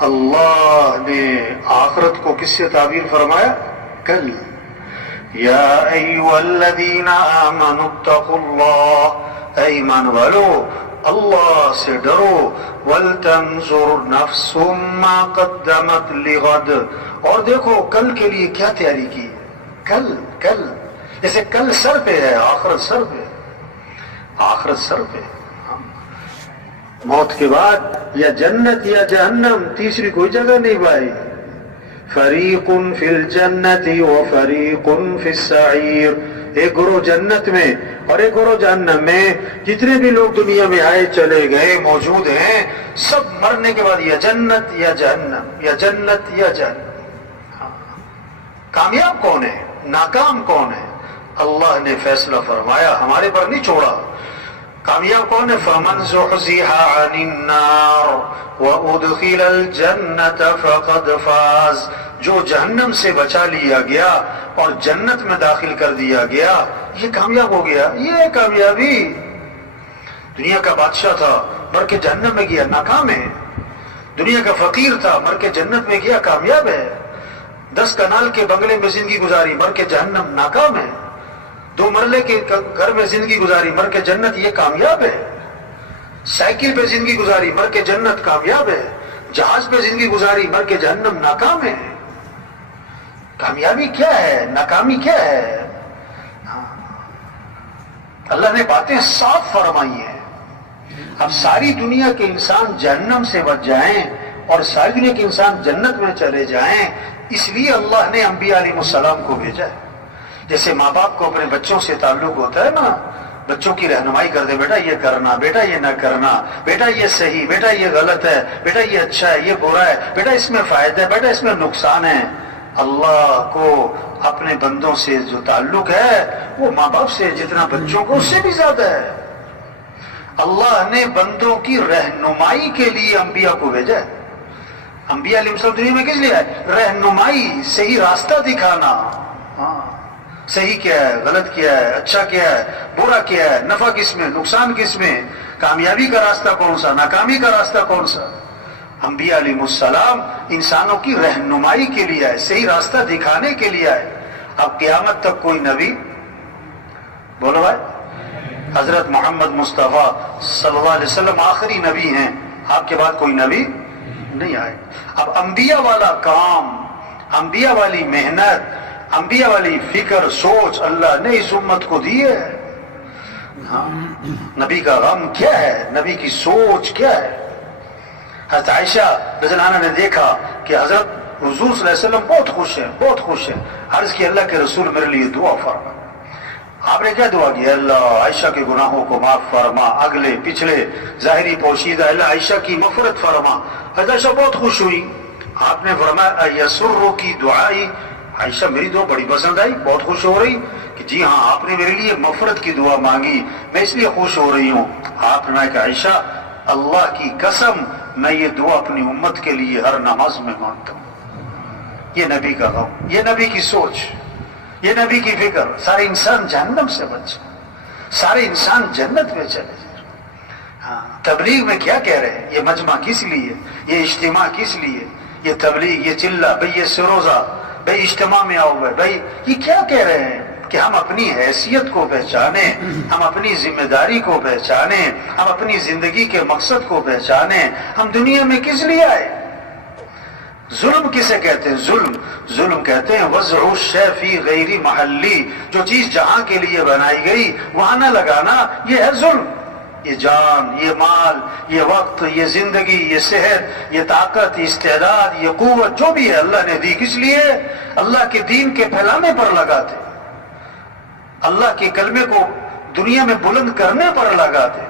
اللہ نے آخرت کو کس سے تعبیر فرمایا؟ کل. یا ایھا الذین آمنوا اتقوا اللہ، اے ایمان والو اللہ سے ڈرو. ولتنظر نفس ما قدمت لغد، اور دیکھو کل کے لیے کیا تیاری کی. کل کل جیسے کل سر پہ ہے، آخرت سر پہ، آخرت سر پہ. موت کے بعد یا جنت یا جہنم، تیسری کوئی جگہ نہیں بھائی. فریق فی الجنت و فریق فی السعیر، ایک گروہ جنت میں اور ایک گروہ جہنم میں. جتنے بھی لوگ دنیا میں آئے چلے گئے موجود ہیں، سب مرنے کے بعد یا جنت یا جہنم، یا جنت یا جہنم. کامیاب کون ہے، ناکام کون ہے؟ اللہ نے فیصلہ فرمایا، ہمارے پر نہیں چھوڑا. کامیاب کون ہے؟ فمن زحزح عن النار وادخل الجنت فقد فاز، جو جہنم سے بچا لیا گیا اور جنت میں داخل کر دیا گیا، یہ کامیاب ہو گیا. یہ کامیابی. دنیا کا بادشاہ تھا، مر کے جہنم میں گیا، ناکام ہے. دنیا کا فقیر تھا، مر کے جنت میں گیا، کامیاب ہے. 10 کنال کے بنگلے میں زندگی گزاری، مر کے جہنم، ناکام ہے. 2 مرلے کے گھر میں زندگی گزاری، مر کے جنت، یہ کامیاب ہے. سائیکل پہ زندگی گزاری، مر کے جنت، کامیاب ہے. جہاز پہ زندگی گزاری، مر کے جہنم، ناکام ہے. کامیابی کیا ہے، ناکامی کیا ہے؟ اللہ نے باتیں صاف فرمائی ہیں. اب ساری دنیا کے انسان جہنم سے بچ جائیں اور ساری دنیا کے انسان جنت میں چلے جائیں، اس لیے اللہ نے انبیاء علیہ السلام کو بھیجا ہے. جیسے ماں باپ کو اپنے بچوں سے تعلق ہوتا ہے نا، بچوں کی رہنمائی کر دے، بیٹا یہ کرنا، بیٹا یہ نہ کرنا، بیٹا یہ صحیح، بیٹا یہ غلط ہے، بیٹا یہ اچھا ہے، یہ برا ہے، بیٹا اس میں فائدہ ہے، بیٹا اس میں نقصان ہے. اللہ کو اپنے بندوں سے جو تعلق ہے وہ ماں باپ سے جتنا بچوں کو، اس سے بھی زیادہ ہے. اللہ نے بندوں کی رہنمائی کے لیے انبیاء کو بھیجا ہے. انبیاء علیہ السلام دنیا میں کس لیے ہے؟ رہنمائی، صحیح راستہ دکھانا. صحیح کیا ہے، غلط کیا ہے، اچھا کیا ہے، برا کیا ہے، نفع کس میں، نقصان کس میں، کامیابی کا راستہ کون سا، ناکامی کا راستہ کون سا. انبیاء علیہ السلام انسانوں کی رہنمائی کے لیے آئے، صحیح راستہ دکھانے کے لیے آئے. اب قیامت تک کوئی نبی، بولو بھائی، حضرت محمد مصطفیٰ صلی اللہ علیہ وسلم آخری نبی ہیں، آپ کے بعد کوئی نبی نہیں آئے. اب انبیاء والا کام، انبیاء والی محنت، انبیاء والی فکر، سوچ اللہ نے اس امت کو دی ہے. نبی کا غم کیا ہے، نبی کی سوچ کیا ہے. حضرت عائشہ رضی اللہ عنہا نے دیکھا کہ حضرت حضور صلی اللہ علیہ وسلم بہت خوش ہیں، بہت خوش ہیں. عرض کی اللہ کے رسول میرے لیے دعا فرما. آپ نے کیا دعا کی؟ اللہ عائشہ کے گناہوں کو معاف فرما، اگلے پچھلے ظاہری پوشیدہ، اللہ عائشہ کی مغفرت فرما. حضرت عائشہ بہت خوش ہوئی. آپ نے فرمایا یسرو کی دعائی، عائشہ میری دعا بڑی پسند آئی، بہت خوش ہو رہی کہ جی ہاں آپ نے میرے لیے مغفرت کی دعا مانگی، میں اس لیے خوش ہو رہی ہوں. آپ نے کہا عائشہ اللہ کی قسم میں یہ دعا اپنی امت کے لیے ہر نماز میں مانگتا ہوں. یہ نبی کا غم، یہ نبی کی سوچ، یہ نبی کی فکر. سارے انسان جہنم سے بچ، سارے انسان جنت میں چلے جائیں. ہاں تبلیغ میں کیا کہہ رہے ہیں؟ یہ مجمع کس لیے، یہ اجتماع کس لیے، یہ تبلیغ، یہ چلہ، بھئی یہ سروزہ، بھئی اجتماع میں آؤ گئے، بھئی یہ کیا کہہ رہے ہیں؟ کہ ہم اپنی حیثیت کو پہچانیں، ہم اپنی ذمہ داری کو پہچانیں، ہم اپنی زندگی کے مقصد کو پہچانیں. ہم دنیا میں کس لیے آئے؟ ظلم کسے کہتے ہیں؟ ظلم کہتے ہیں وضع الشیء فی غیر محلی، جو چیز جہاں کے لیے بنائی گئی وہاں نہ لگانا، یہ ہے ظلم. یہ جان، یہ مال، یہ وقت، یہ زندگی، یہ صحت، یہ طاقت، یہ استعداد، یہ قوت جو بھی ہے اللہ نے دی کس لیے؟ اللہ کے دین کے پھیلانے پر لگاتے، اللہ کے کلمے کو دنیا میں بلند کرنے پر لگاتے،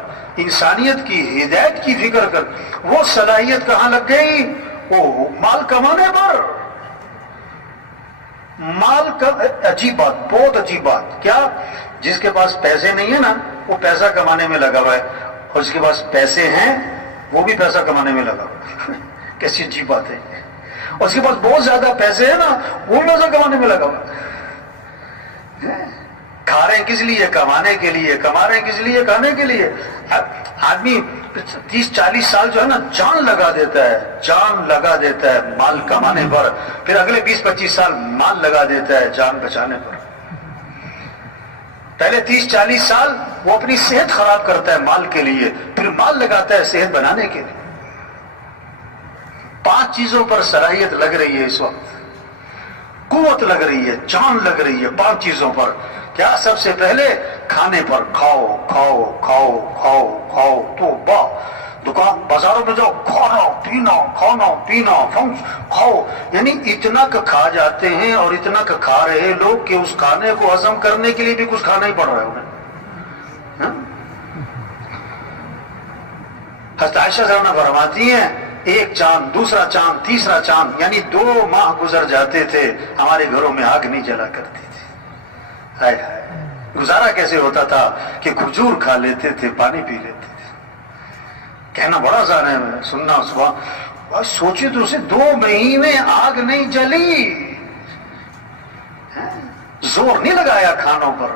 انسانیت کی ہدایت کی فکر کر. وہ صلاحیت کہاں لگ گئی؟ وہ مال کمانے پر. مال کا عجیب بات، بہت عجیب بات. کیا؟ جس کے پاس پیسے نہیں ہیں نا وہ پیسہ کمانے میں لگا ہوا ہے، اور جس کے پاس پیسے ہیں وہ بھی پیسہ کمانے میں لگا ہوا ہے. کیسی عجیب بات ہے. اور اس کے پاس بہت زیادہ پیسے ہیں نا وہ بھی پیسہ کمانے میں لگا ہوا ہے. کھا رہے ہیں کس لیے؟ کمانے کے لیے. کما رہے ہیں کس لیے؟ کھانے کے لیے. آدمی 30-40 سال جو ہے نا جان لگا دیتا ہے، جان لگا دیتا ہے مال کمانے پر، پھر اگلے 20-25 سال مال لگا دیتا ہے جان بچانے پر۔ پہلے 30-40 سال وہ اپنی صحت خراب کرتا ہے مال کے لیے، پھر مال لگاتا ہے صحت بنانے کے لیے۔ 5 چیزوں پر صلاحیت لگ رہی ہے اس وقت، قوت لگ رہی ہے، جان لگ رہی ہے 5 چیزوں پر۔ کیا؟ سب سے پہلے کھانے پر، کھاؤ کھاؤ کھاؤ کھاؤ کھاؤ، تو دکان بازاروں میں جاؤ، کھانا پینا کھانا پینا کھاؤ، یعنی اتنا کا کھا جاتے ہیں اور اتنا کا کھا رہے ہیں لوگ کہ اس کھانے کو ہضم کرنے کے لیے بھی کچھ کھانا ہی پڑ رہا ہے انہیں۔ حضرت عائشہ ذرا فرماتی ہیں ایک چاند، دوسرا چاند، تیسرا چاند، یعنی 2 ماہ گزر جاتے تھے ہمارے گھروں میں آگ نہیں جلا کرتی تھی۔ ہائے ہائے، گزارا کیسے ہوتا تھا کہ کھجور کھا لیتے تھے، پانی پی لیتے تھے۔ کہنا بڑا آسان ہے، سننا صبح سوچے تو اسے 2 مہینے آگ نہیں جلی، زور نہیں لگایا کھانوں پر،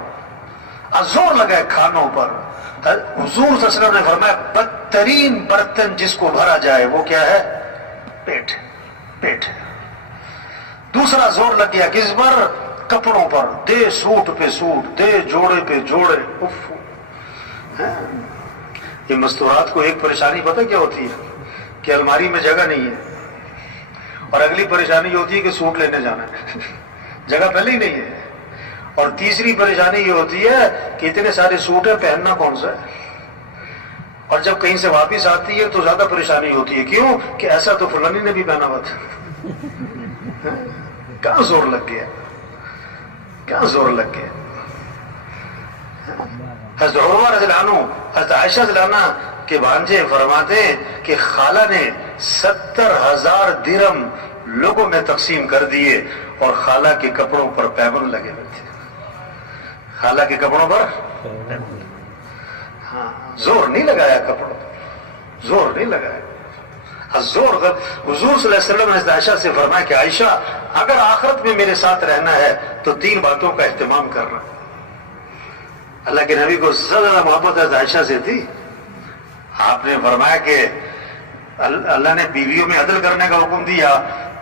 زور لگایا کھانوں پر۔ حضور صلی اللہ علیہ وسلم نے فرمایا بدترین برتن جس کو بھرا جائے وہ کیا ہے؟ پیٹ، پیٹ۔ دوسرا زور لگ گیا کس پر؟ کپڑوں پر، دے سوٹ پہ سوٹ، دے جوڑے پہ جوڑے۔ یہ مستورات کو ایک پریشانی پتہ کیا ہوتی ہے؟ کہ الماری میں جگہ نہیں ہے، اور اگلی پریشانی یہ ہوتی ہے کہ سوٹ لینے جانا ہے، جگہ پہلے ہی نہیں ہے، اور تیسری پریشانی یہ ہوتی ہے کہ اتنے سارے سوٹ ہیں، پہننا کون سا ہے؟ اور جب کہیں سے واپس آتی ہے تو زیادہ پریشانی ہوتی ہے، کیوں کہ ایسا تو فلانی نے بھی پہنا ہوا تھا۔ کہاں زور لگ گیا، کہاں زور لگ گیا۔ حضرت عمر رضی اللہ عنہ، حضرت عائشہ رضی اللہ عنہ کے بھانجے فرماتے ہیں کہ خالہ نے 70,000 درہم لوگوں میں تقسیم کر دیے، اور خالہ کے کپڑوں پر پیبند لگے ہوئے تھے، خالہ کے کپڑوں پر۔ ہاں، زور نہیں لگایا کپڑوں، زور نہیں لگایا۔ زور حضور صلی اللہ علیہ وسلم نے عائشہ سے فرمایا کہ عائشہ اگر آخرت میں میرے ساتھ رہنا ہے تو 3 باتوں کا اہتمام کرنا۔ اللہ کے نبی کو زیادہ محبت حضرت عائشہ سے تھی۔ آپ نے فرمایا کہ اللہ نے بیویوں میں عدل کرنے کا حکم دیا،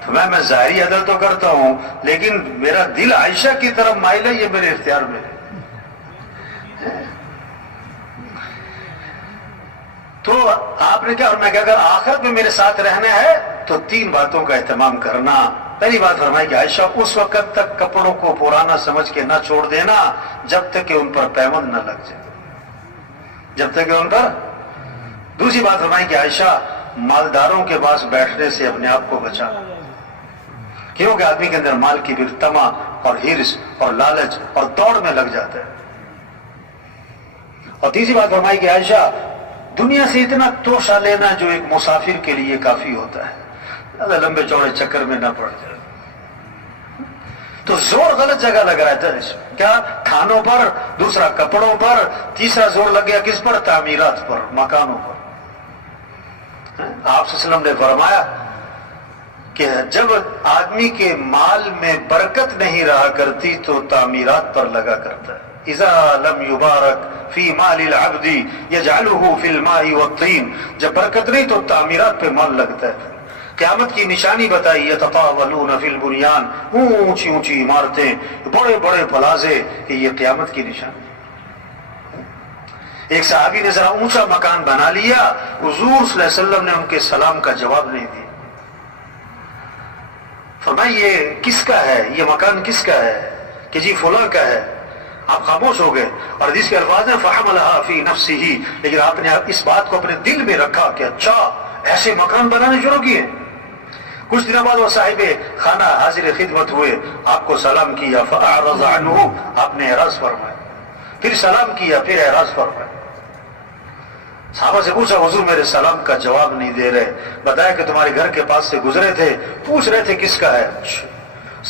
تو میں ظاہری عدل تو کرتا ہوں، لیکن میرا دل عائشہ کی طرف مائل ہے، یہ میرے اختیار میں ہے۔ تو آپ نے کیا فرمایا کہ اگر آخرت میں میرے ساتھ رہنا ہے تو 3 باتوں کا اہتمام کرنا۔ پہلی بات فرمائی کہ عائشہ اس وقت تک کپڑوں کو پرانا سمجھ کے نہ چھوڑ دینا جب تک کہ ان پر پیوند نہ لگ جائے، جب تک کہ ان پر۔ دوسری بات فرمائی کہ عائشہ مالداروں کے پاس بیٹھنے سے اپنے آپ کو بچانا، کیونکہ آدمی کے اندر مال کی بھی طمع اور ہرس اور لالچ اور دوڑ میں لگ جاتا ہے۔ اور تیسری بات فرمائی کہ عائشہ دنیا سے اتنا توشہ لینا جو ایک مسافر کے لیے کافی ہوتا ہے، زیادہ لمبے چوڑے چکر میں نہ پڑ جائے۔ تو زور غلط جگہ لگ رہا ہے، کیا؟ کھانوں پر، دوسرا کپڑوں پر، تیسرا زور لگ گیا کس پر؟ تعمیرات پر، مکانوں پر۔ آپ صلی اللہ علیہ وسلم نے فرمایا کہ جب آدمی کے مال میں برکت نہیں رہا کرتی تو تعمیرات پر لگا کرتا ہے۔ اذا لم یبارک فی مال العبد یجعلہ فی الماء والطین، جب برکت نہیں تو تعمیرات پہ مال لگتا ہے۔ قیامت کی نشانی بتائی، یتطاولون فی البنیان، اونچی اونچی عمارتیں، بڑے بڑے پلازے، کہ یہ قیامت کی نشانی۔ ایک صحابی نے ذرا اونچا مکان بنا لیا، حضور صلی اللہ علیہ وسلم نے ان کے سلام کا جواب نہیں دیا۔ فرمایا یہ کس کا ہے، یہ مکان کس کا ہے؟ کہ جی فلاں کا ہے۔ آپ خاموش ہو گئے، اور حدیث کے الفاظ ہیں فَحَمَلَهَا فِي نَفْسِهِ، لیکن آپ نے اس بات کو اپنے دل میں رکھا کہ اچھا ایسے مکان بنانے شروع کیے۔ کچھ دنوں بعد وہ صاحب خانہ حاضر خدمت ہوئے، آپ کو سلام کیا، فَأَعْرَضَ عَنْهُ، آپ نے اعراض فرمایا، پھر سلام کیا، پھر اعراض فرمایا۔ صحابہ سے پوچھا حضور میرے سلام کا جواب نہیں دے رہے، بتایا کہ تمہارے گھر کے پاس سے گزرے تھے، پوچھ رہے تھے کس کا ہے۔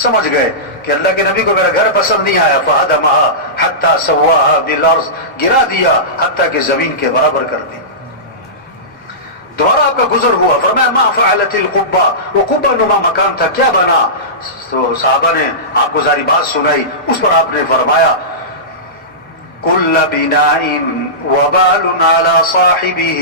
سمجھ گئے کہ اللہ کے نبی کو میرا گھر پسند نہیں آیا، فَهَدَمَهَا حَتَّى سَوَّاهَا بِالْأَرْضِ، گرا دیا حتیٰ کہ زمین کے برابر کر دی۔ دوبارہ آپ کا گزر ہوا، فرمایا مَا فَعَلَتِ الْقُبَّةُ، وہ قبہ نما مکان تھا کیا بنا؟ تو صحابہ نے آپ کو ساری بات سنائی، اس پر آپ نے فرمایا کُلَّ بِنَاءٍ وبال على صاحبه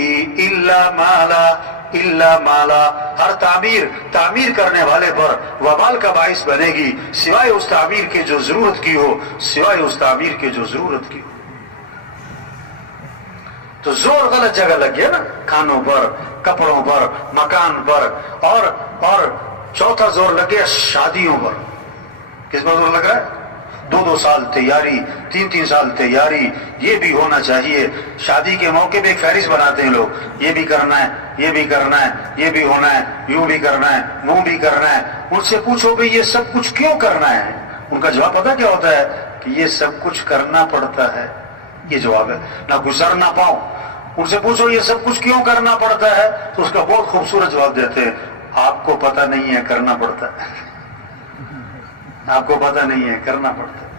الا مالا، ہر تعمیر کرنے والے پر وبال کا باعث بنے گی سوائے اس تعمیر کے جو ضرورت کی ہو، سوائے اس تعمیر کے جو ضرورت کی ہو۔ تو زور غلط جگہ لگ گیا نا، کھانوں پر، کپڑوں پر، مکان پر، اور چوتھا زور لگ گیا شادیوں پر۔ کس پر زور لگ رہا ہے؟ 2 سال تیاری، 3 سال تیاری، یہ بھی ہونا چاہیے۔ شادی کے موقع پہ ایک فہرست بناتے ہیں لوگ، یہ بھی کرنا ہے، یہ بھی کرنا ہے، یہ بھی ہونا ہے، یوں بھی کرنا ہے، وہ بھی کرنا ہے۔ ان سے پوچھو کہ یہ سب کچھ کیوں کرنا ہے؟ ان کا جواب پتہ کیا ہوتا ہے؟ کہ یہ سب کچھ کرنا پڑتا ہے۔ یہ جواب ہے، نہ گزر نہ پاؤں۔ ان سے پوچھو یہ سب کچھ کیوں کرنا پڑتا ہے، تو اس کا بہت خوبصورت جواب دیتے ہیں، آپ کو پتہ نہیں ہے کرنا پڑتا ہے، آپ کو پتہ نہیں ہے کرنا پڑتا ہے۔